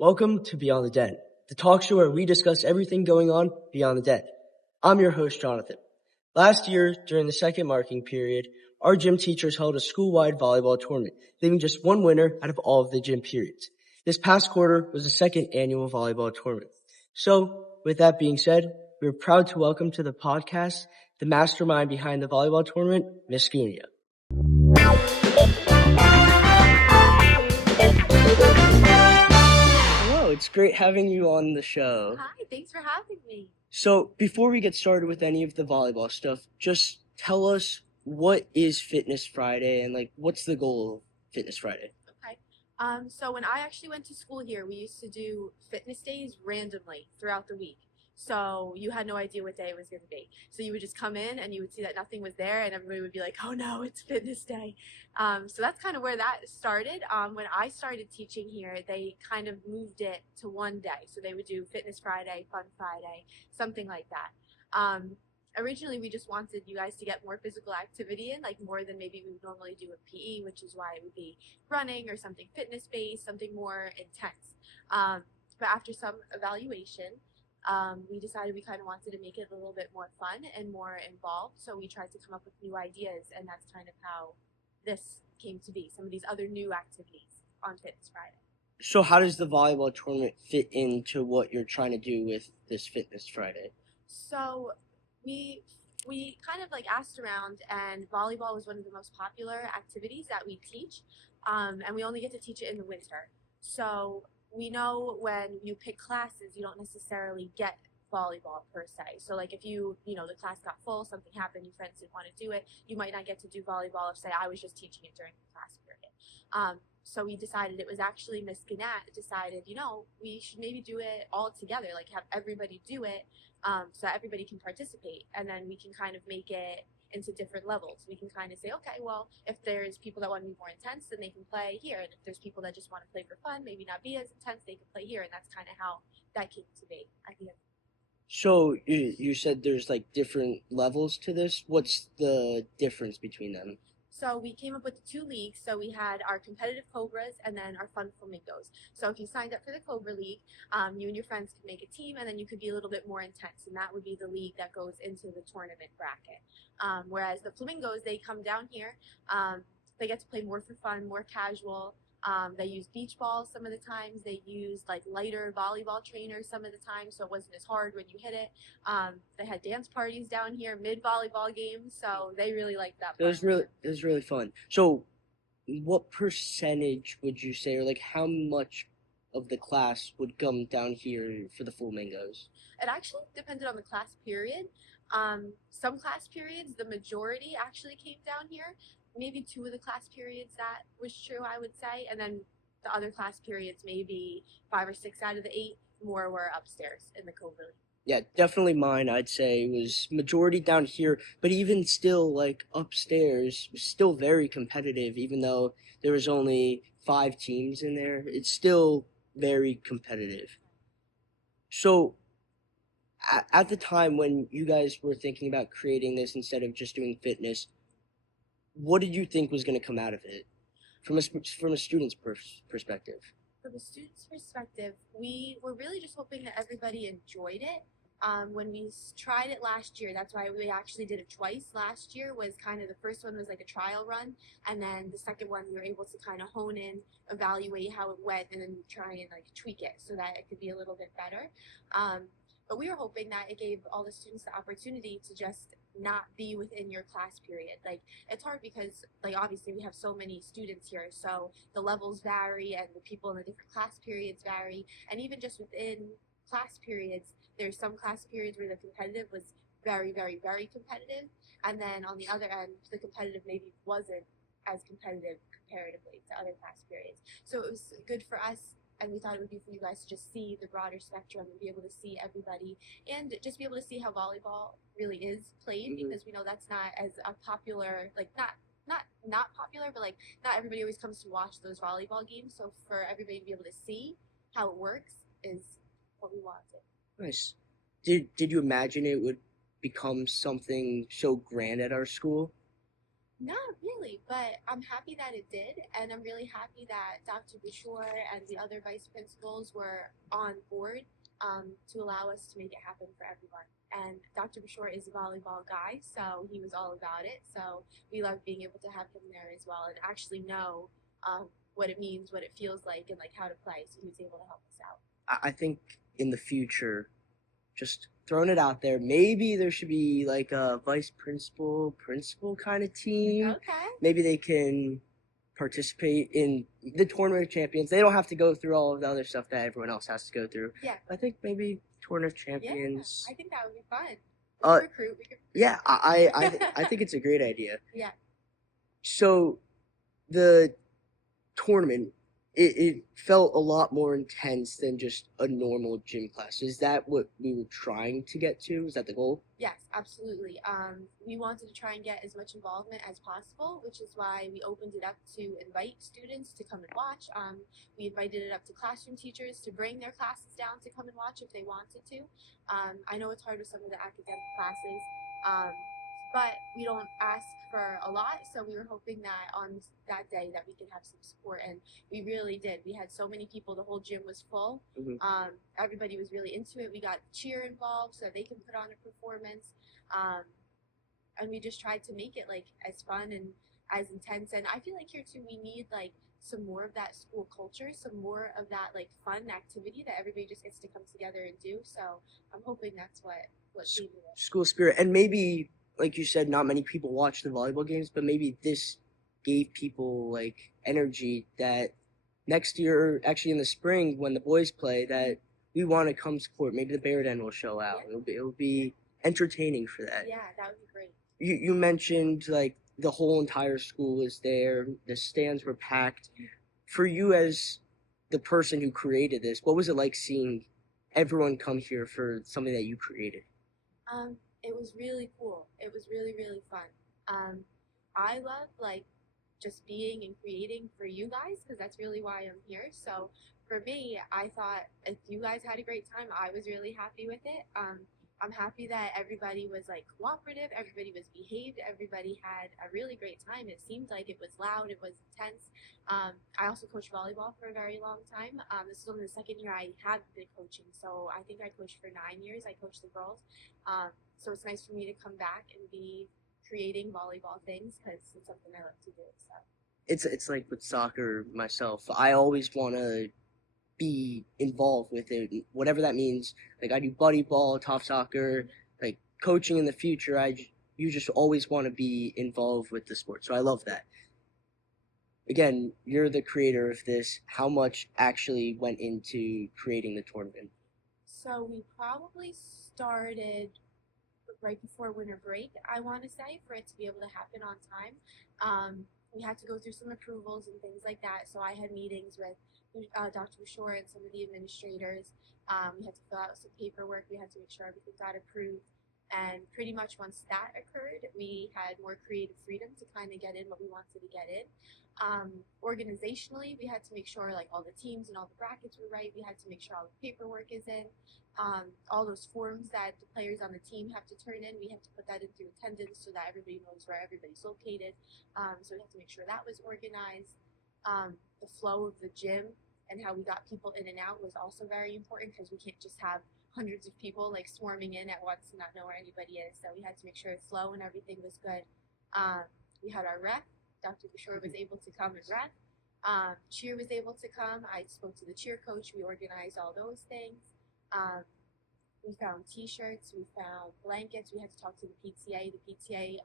Welcome to Beyond the Den, the talk show where we discuss everything going on beyond the den. I'm your host, Jonathan. Last year, during the second marking period, our gym teachers held a school-wide volleyball tournament, leaving just one winner out of all of the gym periods. This past quarter was the second annual volleyball tournament. So, with that being said, we're proud to welcome to the podcast the mastermind behind the volleyball tournament, Miss Gunia. Hello, it's great having you on the show. Hi, thanks for having me. So before we get started with any of the volleyball stuff, just tell us what is Fitness Friday and what's the goal of Fitness Friday? Okay. So when I actually went to school here, we used to do fitness days randomly throughout the week. So you had no idea what day it was going to be. So you would just come in and you would see that nothing was there and everybody would be like, oh no, it's fitness day. So that's kind of where that started. When I started teaching here, they kind of moved it to one day. So they would do Fitness Friday, Fun Friday, something like that. Originally, we just wanted you guys to get more physical activity in, like more than maybe we would normally do in PE, which is why it would be running or something fitness-based, something more intense. But after some evaluation, we decided we kind of wanted to make it a little bit more fun and more involved. So we tried to come up with new ideas, and that's kind of how this came to be, some of these other new activities on Fitness Friday. So how does the volleyball tournament fit into what you're trying to do with this Fitness Friday? So we kind of asked around, and volleyball was one of the most popular activities that we teach, and we only get to teach it in the winter. So we know when you pick classes, you don't necessarily get volleyball per se. So if the class got full, something happened, your friends didn't want to do it, you might not get to do volleyball if, say, I was just teaching it during the class period. So we decided, it was actually Miss Gunia decided, we should maybe do it all together, have everybody do it, so that everybody can participate, and then we can kind of make it into different levels. We can kind of say, okay, well, if there's people that want to be more intense, then they can play here, and if there's people that just want to play for fun, maybe not be as intense, they can play here, and that's kind of how that came to be at the end. So you said there's different levels to this. What's the difference between them? So we came up with the two leagues. So we had our competitive Cobras and then our fun Flamingos. So if you signed up for the Cobra League, you and your friends could make a team, and then you could be a little bit more intense, and that would be the league that goes into the tournament bracket. Whereas the Flamingos, they come down here. They get to play more for fun, more casual. They use beach balls some of the times. They use lighter volleyball trainers some of the time, so it wasn't as hard when you hit it. They had dance parties down here mid volleyball games, so they really liked that part. It was really fun. So what percentage would you say, or how much of the class would come down here for the Flamingos? It actually depended on the class period. Some class periods, the majority actually came down here. Maybe 2 of the class periods that was true, I would say, and then the other class periods, maybe 5 or 6 out of the 8 more were upstairs in the Cobra League. Yeah, definitely mine, I'd say, was majority down here, but even still, upstairs, was still very competitive, even though there was only 5 teams in there. It's still very competitive. So, at the time when you guys were thinking about creating this instead of just doing fitness, what did you think was going to come out of it from a student's perspective? From a student's perspective, we were really just hoping that everybody enjoyed it. When we tried it last year, that's why we actually did it twice. Last year was kind of, the first one was a trial run, and then the second one we were able to kind of hone in, evaluate how it went, and then try and tweak it so that it could be a little bit better. But we were hoping that it gave all the students the opportunity to just not be within your class period. It's hard because obviously we have so many students here, so the levels vary and the people in the different class periods vary, and even just within class periods, there's some class periods where the competitive was very, very, very competitive, and then on the other end, the competitive maybe wasn't as competitive comparatively to other class periods. So it was good for us, and we thought it would be for you guys to just see the broader spectrum and be able to see everybody, and just be able to see how volleyball really is played, because we know that's not as a popular, not popular, but not everybody always comes to watch those volleyball games. So for everybody to be able to see how it works is what we wanted. Nice. Did you imagine it would become something so grand at our school? Not really, but I'm happy that it did, and I'm really happy that Dr. Bashore and the other vice principals were on board to allow us to make it happen for everyone. And Dr. Bashore is a volleyball guy, so he was all about it. So we love being able to have him there as well and actually know what it means, what it feels like, and like how to play. So he was able to help us out. I think in the future, just throwing it out there, maybe there should be like a vice principal, principal kind of team. Okay. Maybe they can participate in the tournament of champions. They don't have to go through all of the other stuff that everyone else has to go through. Yeah. I think maybe tournament of Yeah. champions. I think that would be fun. We Uh, could recruit. We could. yeah, I think it's a great idea. Yeah. So the tournament, it felt a lot more intense than just a normal gym class. Is that what we were trying to get to? Is that the goal? Yes, absolutely. We wanted to try and get as much involvement as possible, which is why we opened it up to invite students to come and watch. We invited it up to classroom teachers to bring their classes down to come and watch if they wanted to. I know it's hard with some of the academic classes, um, but we don't ask for a lot, so we were hoping that on that day that we could have some support, and we really did. We had so many people; the whole gym was full. Mm-hmm. Everybody was really into it. We got cheer involved so they can put on a performance, um, and we just tried to make it like as fun and as intense. And I feel like here too, we need like some more of that school culture, some more of that like fun activity that everybody just gets to come together and do. So I'm hoping that's what came of it. School spirit, and maybe like you said, not many people watch the volleyball games, but maybe this gave people like energy that next year, actually in the spring when the boys play, that we want to come support. Maybe the Bear Den will show out. Yeah. It'll be entertaining for that. Yeah, that would be great. You mentioned like the whole entire school was there. The stands were packed. For you as the person who created this, what was it like seeing everyone come here for something that you created? It was really cool. It was really, really fun. Um, I love like just being and creating for you guys because that's really why I'm here. So for me, I thought if you guys had a great time, I was really happy with it. I'm happy that everybody was like cooperative, everybody was behaved, everybody had a really great time. It seemed like it was loud, it was intense. I also coached volleyball for a very long time. This is only the second year I have been coaching, so I think I coached for 9 years. I coached the girls, so it's nice for me to come back and be creating volleyball things because it's something I love to do. So It's like with soccer myself. I always want to be involved with it, whatever that means. Like I do buddy ball, top soccer, like coaching in the future. You just always want to be involved with the sport. So I love that. Again, you're the creator of this. How much actually went into creating the tournament? so we probably started right before winter break, I want to say, for it to be able to happen on time. We had to go through some approvals and things like that. So I had meetings with Dr. Shore and some of the administrators. We had to fill out some paperwork. We had to make sure everything got approved. And pretty much once that occurred, we had more creative freedom to kind of get in what we wanted to get in. Organizationally, we had to make sure like all the teams and all the brackets were right. We had to make sure all the paperwork is in. All those forms that the players on the team have to turn in, we have to put that in through attendance so that everybody knows where everybody's located. So we have to make sure that was organized. The flow of the gym and how we got people in and out was also very important because we can't just have hundreds of people like swarming in at once and not know where anybody is. So we had to make sure the flow and everything was good. We had our ref. Dr. Bashore was able to come and ref. Cheer was able to come. I spoke to the cheer coach. We organized all those things. We found T-shirts, we found blankets. We had to talk to the PTA. The PTA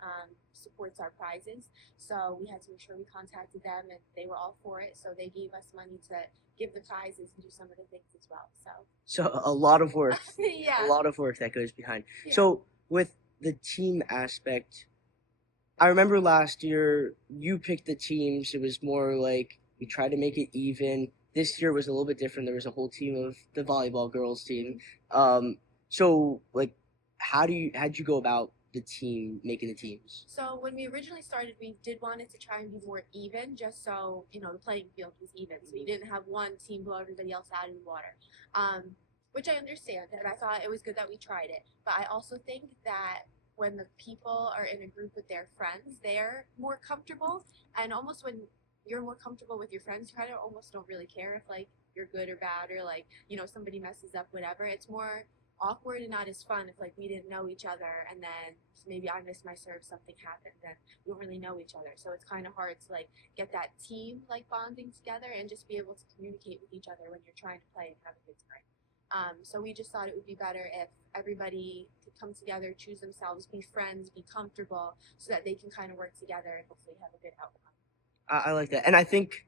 supports our prizes, so we had to make sure we contacted them, and they were all for it. So they gave us money to give the prizes and do some of the things as well. So a lot of work, yeah, a lot of work that goes behind. yeah. So with the team aspect, I remember last year you picked the teams. It was more like we tried to make it even. This year was a little bit different. There was a whole team of the volleyball girls team. So like, how'd you go about the team making the teams? So when we originally started, we did want it to try and be more even, just so the playing field was even, so you didn't have one team blow everybody else out in the water. Which I understand, and I thought it was good that we tried it. But I also think that when the people are in a group with their friends, they're more comfortable. And almost when you're more comfortable with your friends, you kind of almost don't really care if like you're good or bad or like, you know, somebody messes up, whatever. It's more awkward and not as fun if like we didn't know each other and then maybe I missed my serve, something happened, and we don't really know each other. So it's kind of hard to like get that team like bonding together and just be able to communicate with each other when you're trying to play and have a good time. So we just thought it would be better if everybody could come together, choose themselves, be friends, be comfortable, so that they can kind of work together and hopefully have a good outcome. I like that, and I think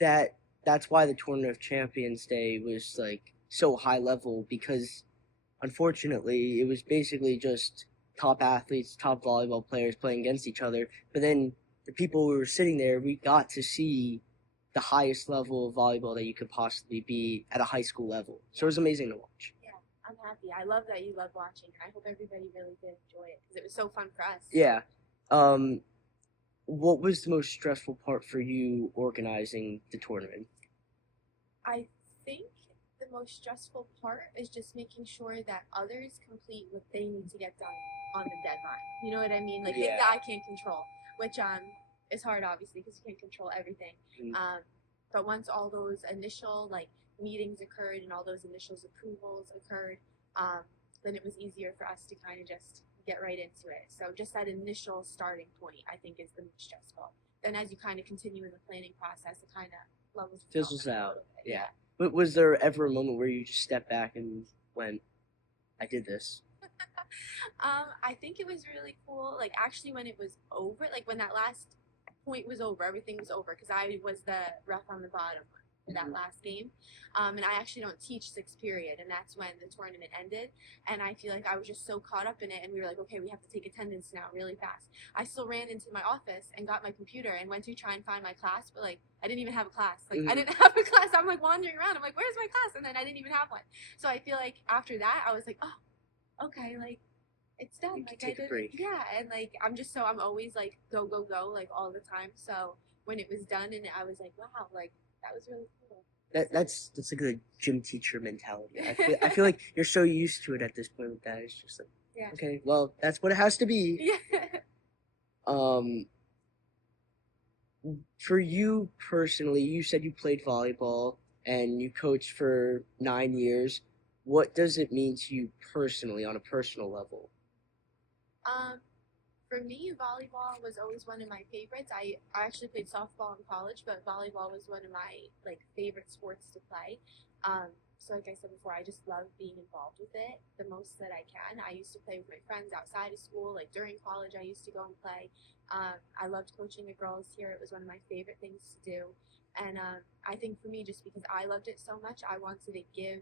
that that's why the Tournament of Champions Day was like so high level because unfortunately it was basically just top athletes, top volleyball players playing against each other. But then the people who were sitting there, we got to see the highest level of volleyball that you could possibly be at a high school level. So it was amazing to watch. Yeah, I'm happy. I love that you love watching. I hope everybody really did enjoy it because it was so fun for us. Yeah. Um, what was the most stressful part for you organizing the tournament? I think the most stressful part is just making sure that others complete what they need to get done on the deadline. You know what I mean? Like things that I can't control, which is hard obviously because you can't control everything. Mm. But once all those initial like meetings occurred and all those initial approvals occurred, then it was easier for us to kind of just get right into it. So just that initial starting point, I think, is the most stressful. Then as you kind of continue in the planning process, it kind of levels Fizzles out. Yeah. Yeah. But was there ever a moment where you just stepped back and went, I did this? I think it was really cool. Like actually, when it was over, like when that last point was over, everything was over because I was the ref on the bottom for that last game. And I actually don't teach sixth period, and that's when the tournament ended. And I feel like I was just so caught up in it, and we were like, okay, we have to take attendance now really fast. I still ran into my office and got my computer and went to try and find my class, but like I didn't even have a class. Like I didn't have a class. I'm like wandering around. I'm like, where's my class? And then I didn't even have one. So I feel like after that, I was like, oh, okay, like it's done. You Like take a break. yeah, and like I'm always like go go go like all the time. So when it was done, and I was like, wow, like that was really cool. That's a good gym teacher mentality. I feel like you're so used to it at this point with that. It's just like, yeah, okay, well, that's what it has to be. yeah. Um, for you personally, you said you played volleyball and you coached for 9 years. What does it mean to you personally on a personal level? Um, for me, volleyball was always one of my favorites. I actually played softball in college, but volleyball was one of my like favorite sports to play. So like I said before, I just love being involved with it the most that I can. I used to play with my friends outside of school. Like during college, I used to go and play. I loved coaching the girls here. It was one of my favorite things to do. And I think for me, just because I loved it so much, I wanted to give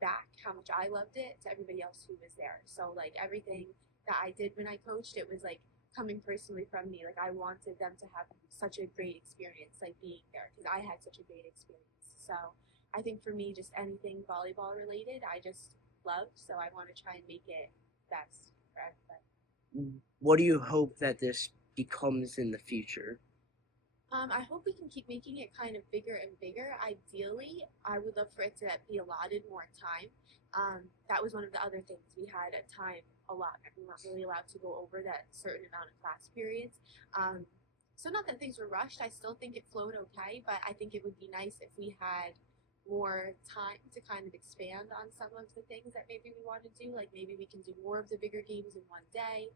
back how much I loved it to everybody else who was there. So like everything that I did when I coached, it was like coming personally from me. Like I wanted them to have such a great experience, like being there, because I had such a great experience. So I think for me, just anything volleyball related, I just loved. So I want to try and make it best for everybody. What do you hope that this becomes in the future? I hope we can keep making it kind of bigger and bigger. Ideally, I would love for it to be allotted more time. That was one of the other things. We had a time allotment. We weren't really allowed to go over that certain amount of class periods. So not that things were rushed. I still think it flowed okay, but I think it would be nice if we had more time to kind of expand on some of the things that maybe we want to do. Like maybe we can do more of the bigger games in one day.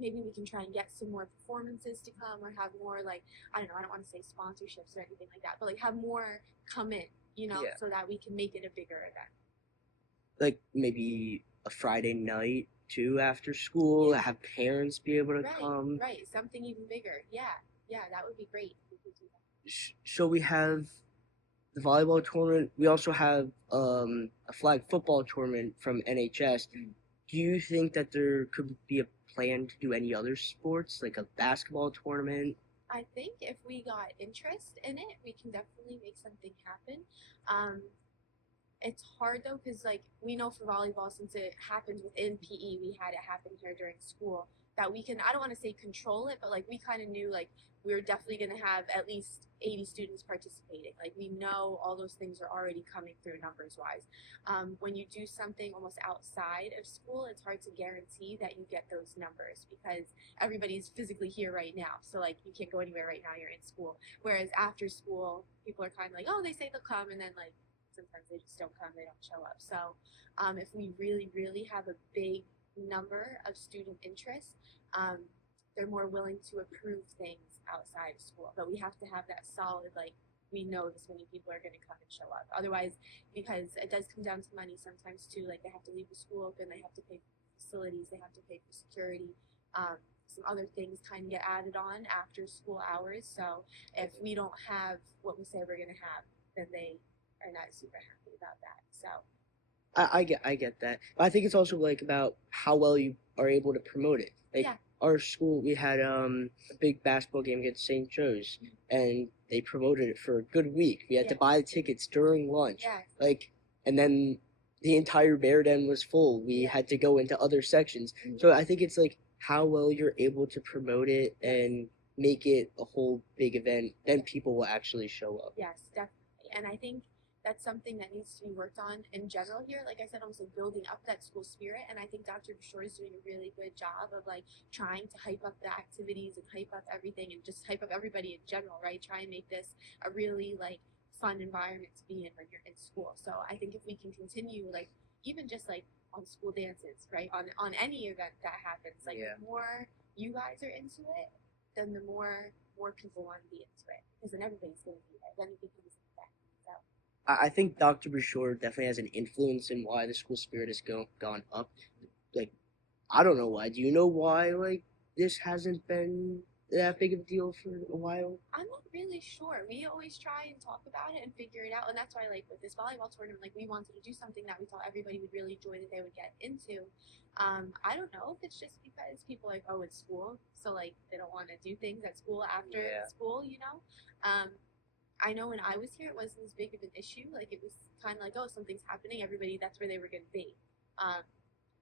Maybe we can try and get some more performances to come or have more like I don't know, I don't want to say sponsorships or anything like that, but like have more come in, you know, so that we can make it a bigger event. Like maybe a Friday night too after school, have parents be able to come. Right, something even bigger. Yeah, that would be great. So we have the volleyball tournament. We also have a flag football tournament from NHS. Do you think that there could be a plan to do any other sports, like a basketball tournament? I think if we got interest in it, we can definitely make something happen. It's hard though, because like we know for volleyball, since it happens within PE, we had it happen here during school. that we can, I don't want to say control it, but like we kind of knew like we were definitely going to have at least 80 students participating. Like we know all those things are already coming through numbers wise. When you do something almost outside of school, it's hard to guarantee that you get those numbers because everybody's physically here right now. So like you can't go anywhere right now, you're in school. Whereas after school, people are kind of like, oh, they say they'll come, and then like sometimes they just don't come, they don't show up. So if we really, really have a big number of student interest, they're more willing to approve things outside of school. But we have to have that solid, like, we know this many people are going to come and show up. Otherwise, because it does come down to money sometimes too, like they have to leave the school open, they have to pay for facilities, they have to pay for security. Some other things kind of get added on after school hours. So if we don't have what we say we're going to have, then they are not super happy about that. So I get that. But I think it's also like about how well you are able to promote it. Like yeah, our school, we had a big basketball game against St. Joe's, and they promoted it for a good week. We had to yeah, buy the tickets during lunch, yeah, like, and then the entire bear den was full. We yeah. had to go into other sections. So I think it's like how well you're able to promote it and make it a whole big event. Then people will actually show up. Yes, definitely. And I think that's something that needs to be worked on in general here. Like I said, almost like building up that school spirit. And I think Dr. Bashore is doing a really good job of like trying to hype up the activities and hype up everything and just hype up everybody in general, right? Try and make this a really like fun environment to be in when you're in school. So I think if we can continue like even just like on school dances, right? On any event that happens, like Yeah. the more you guys are into it, then the more people want to be into it because then everybody's going to be there. Then it becomes an effect. So I think Dr. Bashore definitely has an influence in why the school spirit has gone up. Like, I don't know why. Do you know why, like, this hasn't been that big of a deal for a while? I'm not really sure. We always try and talk about it and figure it out, and that's why like with this volleyball tournament, like we wanted to do something that we thought everybody would really enjoy that they would get into. I don't know if it's just because people are like, oh, it's school, so like they don't want to do things at school after Yeah. school, you know. I know when I was here, it wasn't as big of an issue. Like it was kind of like, oh, something's happening. Everybody, that's where they were going to be. Um,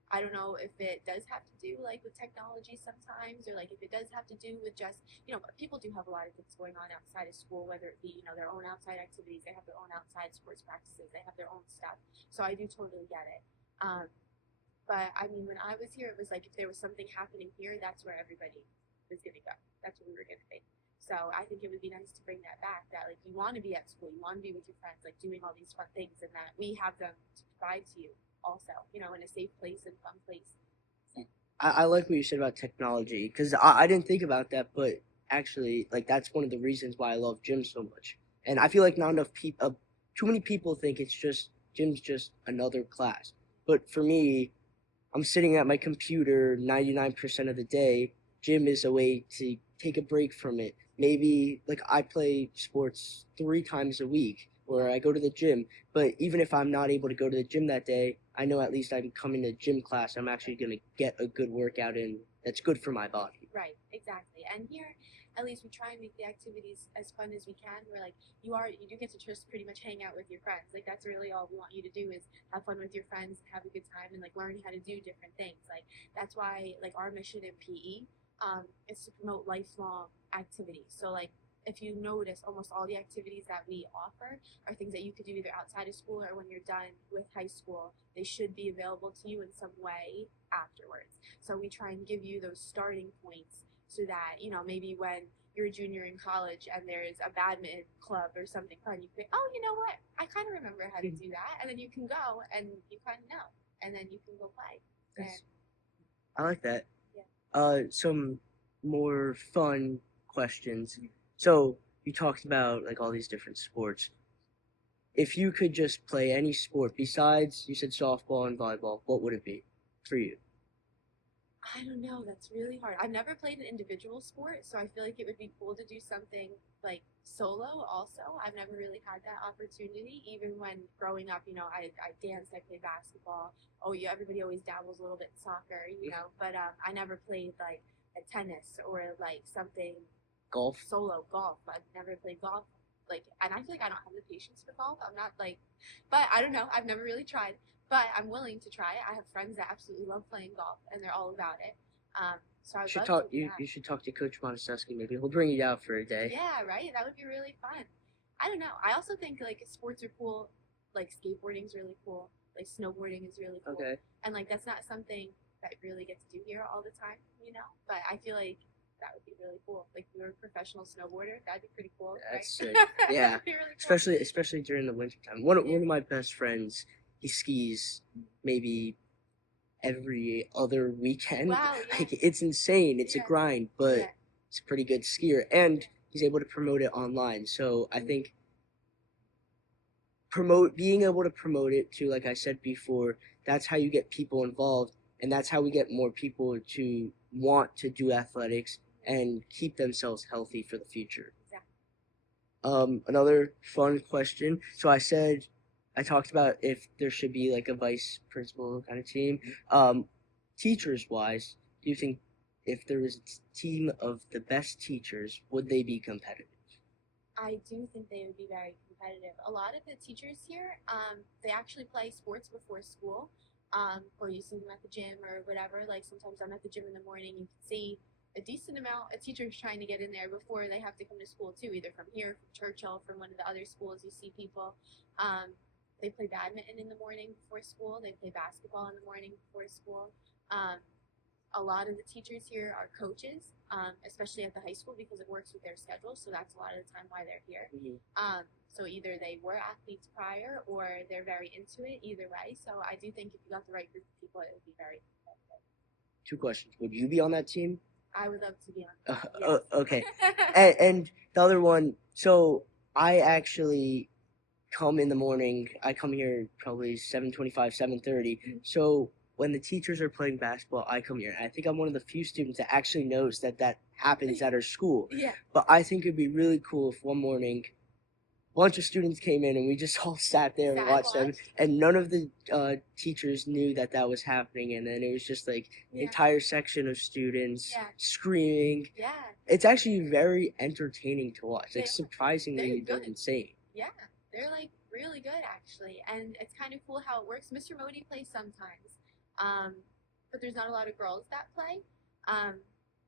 I don't know if it does have to do like with technology sometimes, or like if it does have to do with just people do have a lot of things going on outside of school, whether it be their own outside activities, they have their own outside sports practices, they have their own stuff. So I do totally get it. But I mean, when I was here, it was like if there was something happening here, that's where everybody was going to go. That's where we were going to be. So I think it would be nice to bring that back. That like you want to be at school, you want to be with your friends, like doing all these fun things, and that we have them to provide to you also, in a safe place and fun place. So, I like what you said about technology because I didn't think about that, but actually, like, that's one of the reasons why I love gym so much. And I feel like not enough people, too many people think it's just gym's just another class. But for me, I'm sitting at my computer 99% of the day. Gym is a way to take a break from it. Maybe like I play sports 3 times a week, or I go to the gym. But even if I'm not able to go to the gym that day, I know at least I'm coming to gym class. I'm actually gonna get a good workout in that's good for my body. right, exactly. And here, at least we try and make the activities as fun as we can. Where like you do get to just pretty much hang out with your friends. Like that's really all we want you to do is have fun with your friends, have a good time, and like learn how to do different things. Like that's why like our mission in PE is to promote lifelong activities. So like if you notice, almost all the activities that we offer are things that you could do either outside of school or when you're done with high school. They should be available to you in some way afterwards. So we try and give you those starting points so that, maybe when you're a junior in college and there's a badminton club or something fun, you think, oh, you know what? I kind of remember how to do that. And then you can go and you kind of know. And then you can go play. And, I like that. yeah. Some more fun questions. So you talked about like all these different sports. If you could just play any sport besides you said softball and volleyball, what would it be for you? I don't know. That's really hard. I've never played an individual sport, so I feel like it would be cool to do something like solo also. I've never really had that opportunity. Even when growing up, I danced, I played basketball. Oh, yeah, everybody always dabbles a little bit in soccer. But I never played like a tennis or like something Golf? solo golf. I've never played golf. Like, and I feel like I don't have the patience for golf. I'm not like, but I don't know. I've never really tried, but I'm willing to try it. I have friends that absolutely love playing golf and they're all about it. So I would Should love to talk. do You that. you should talk to Coach Montesquieu. Maybe he'll bring you out for a day. Yeah, right. That would be really fun. I don't know. I also think like sports are cool. Like skateboarding is really cool. Like snowboarding is really cool. Okay. And like that's not something that you really get to do here all the time, you know. But I feel like that would be really cool. Like if you were a professional snowboarder, that'd be pretty cool, right? That's sick. Yeah. That'd be really cool. Especially during the winter time. One of my best friends, he skis maybe every other weekend. Wow. Yeah. Like it's insane. It's a Yeah. grind, but Yeah. he's a pretty good skier, and he's able to promote it online. So I think being able to promote it to, like I said before, that's how you get people involved, and that's how we get more people to want to do athletics and keep themselves healthy for the future. Exactly. Another fun question. So I talked about if there should be like a vice principal kind of team. Teachers wise, do you think if there was a team of the best teachers, would they be competitive? I do think they would be very competitive. A lot of the teachers here, they actually play sports before school, or you see them at the gym or whatever. Like sometimes I'm at the gym in the morning, you can see a decent amount of teachers trying to get in there before they have to come to school too, either from here, from Churchill, from one of the other schools. You see people. They play badminton in the morning before school. They play basketball in the morning before school. Um, a lot of the teachers here are coaches, especially at the high school because it works with their schedule. So that's a lot of the time why they're here. So either they were athletes prior or they're very into it. Either way, so I do think if you got the right group of people, it would be very competitive. Two questions. Would you be on that team? I would love to be on. Yes. Okay. And the other one. So I actually come in the morning. I come here probably 7:25, 7:30. So when the teachers are playing basketball, I come here. I think I'm one of the few students that actually knows that happens at our school. Yeah. But I think it'd be really cool if one morning a bunch of students came in and we just all sat there and watched them, and none of the teachers knew that was happening, and then it was just like entire section of students screaming. Yeah. It's actually very entertaining to watch. Like surprisingly, they're insane. Yeah, they're like really good actually, and it's kind of cool how it works. Mr. Modi plays sometimes, but there's not a lot of girls that play.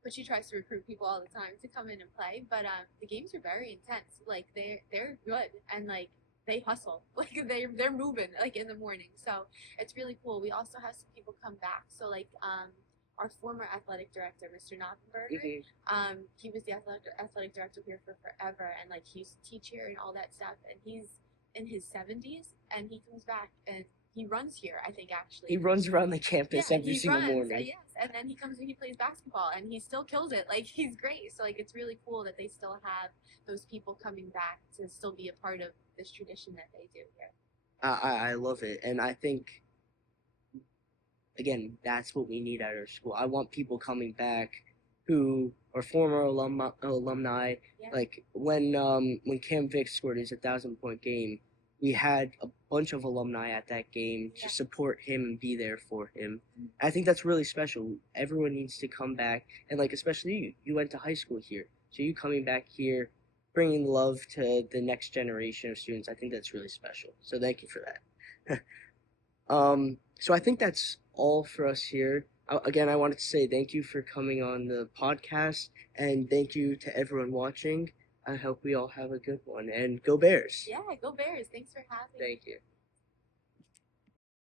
But she tries to recruit people all the time to come in and play. But the games are very intense. Like they're good and like they hustle. Like they're moving like in the morning. So it's really cool. We also have some people come back. So like our former athletic director, Mr. Knoppenberger, he was the athletic director here for forever, and like he used to teach here and all that stuff. And he's in his 70s, and he comes back and he runs here, I think, actually. He runs around the campus every single morning. Yes, and then he comes and he plays basketball, and he still kills it. Like, he's great. So, like, it's really cool that they still have those people coming back to still be a part of this tradition that they do here. I love it, and I think, again, that's what we need at our school. I want people coming back who are former alumni. Yeah. Like, when Cam Vick scored his 1,000-point game, we had a bunch of alumni at that game to support him and be there for him. I think that's really special. Everyone needs to come back, and like especially you went to high school here, so you coming back here, bringing love to the next generation of students. I think that's really special. So thank you for that. So I think that's all for us here. Again, I wanted to say thank you for coming on the podcast, and thank you to everyone watching. I hope we all have a good one, and go Bears. Yeah, go Bears. Thanks for having me. Thank you.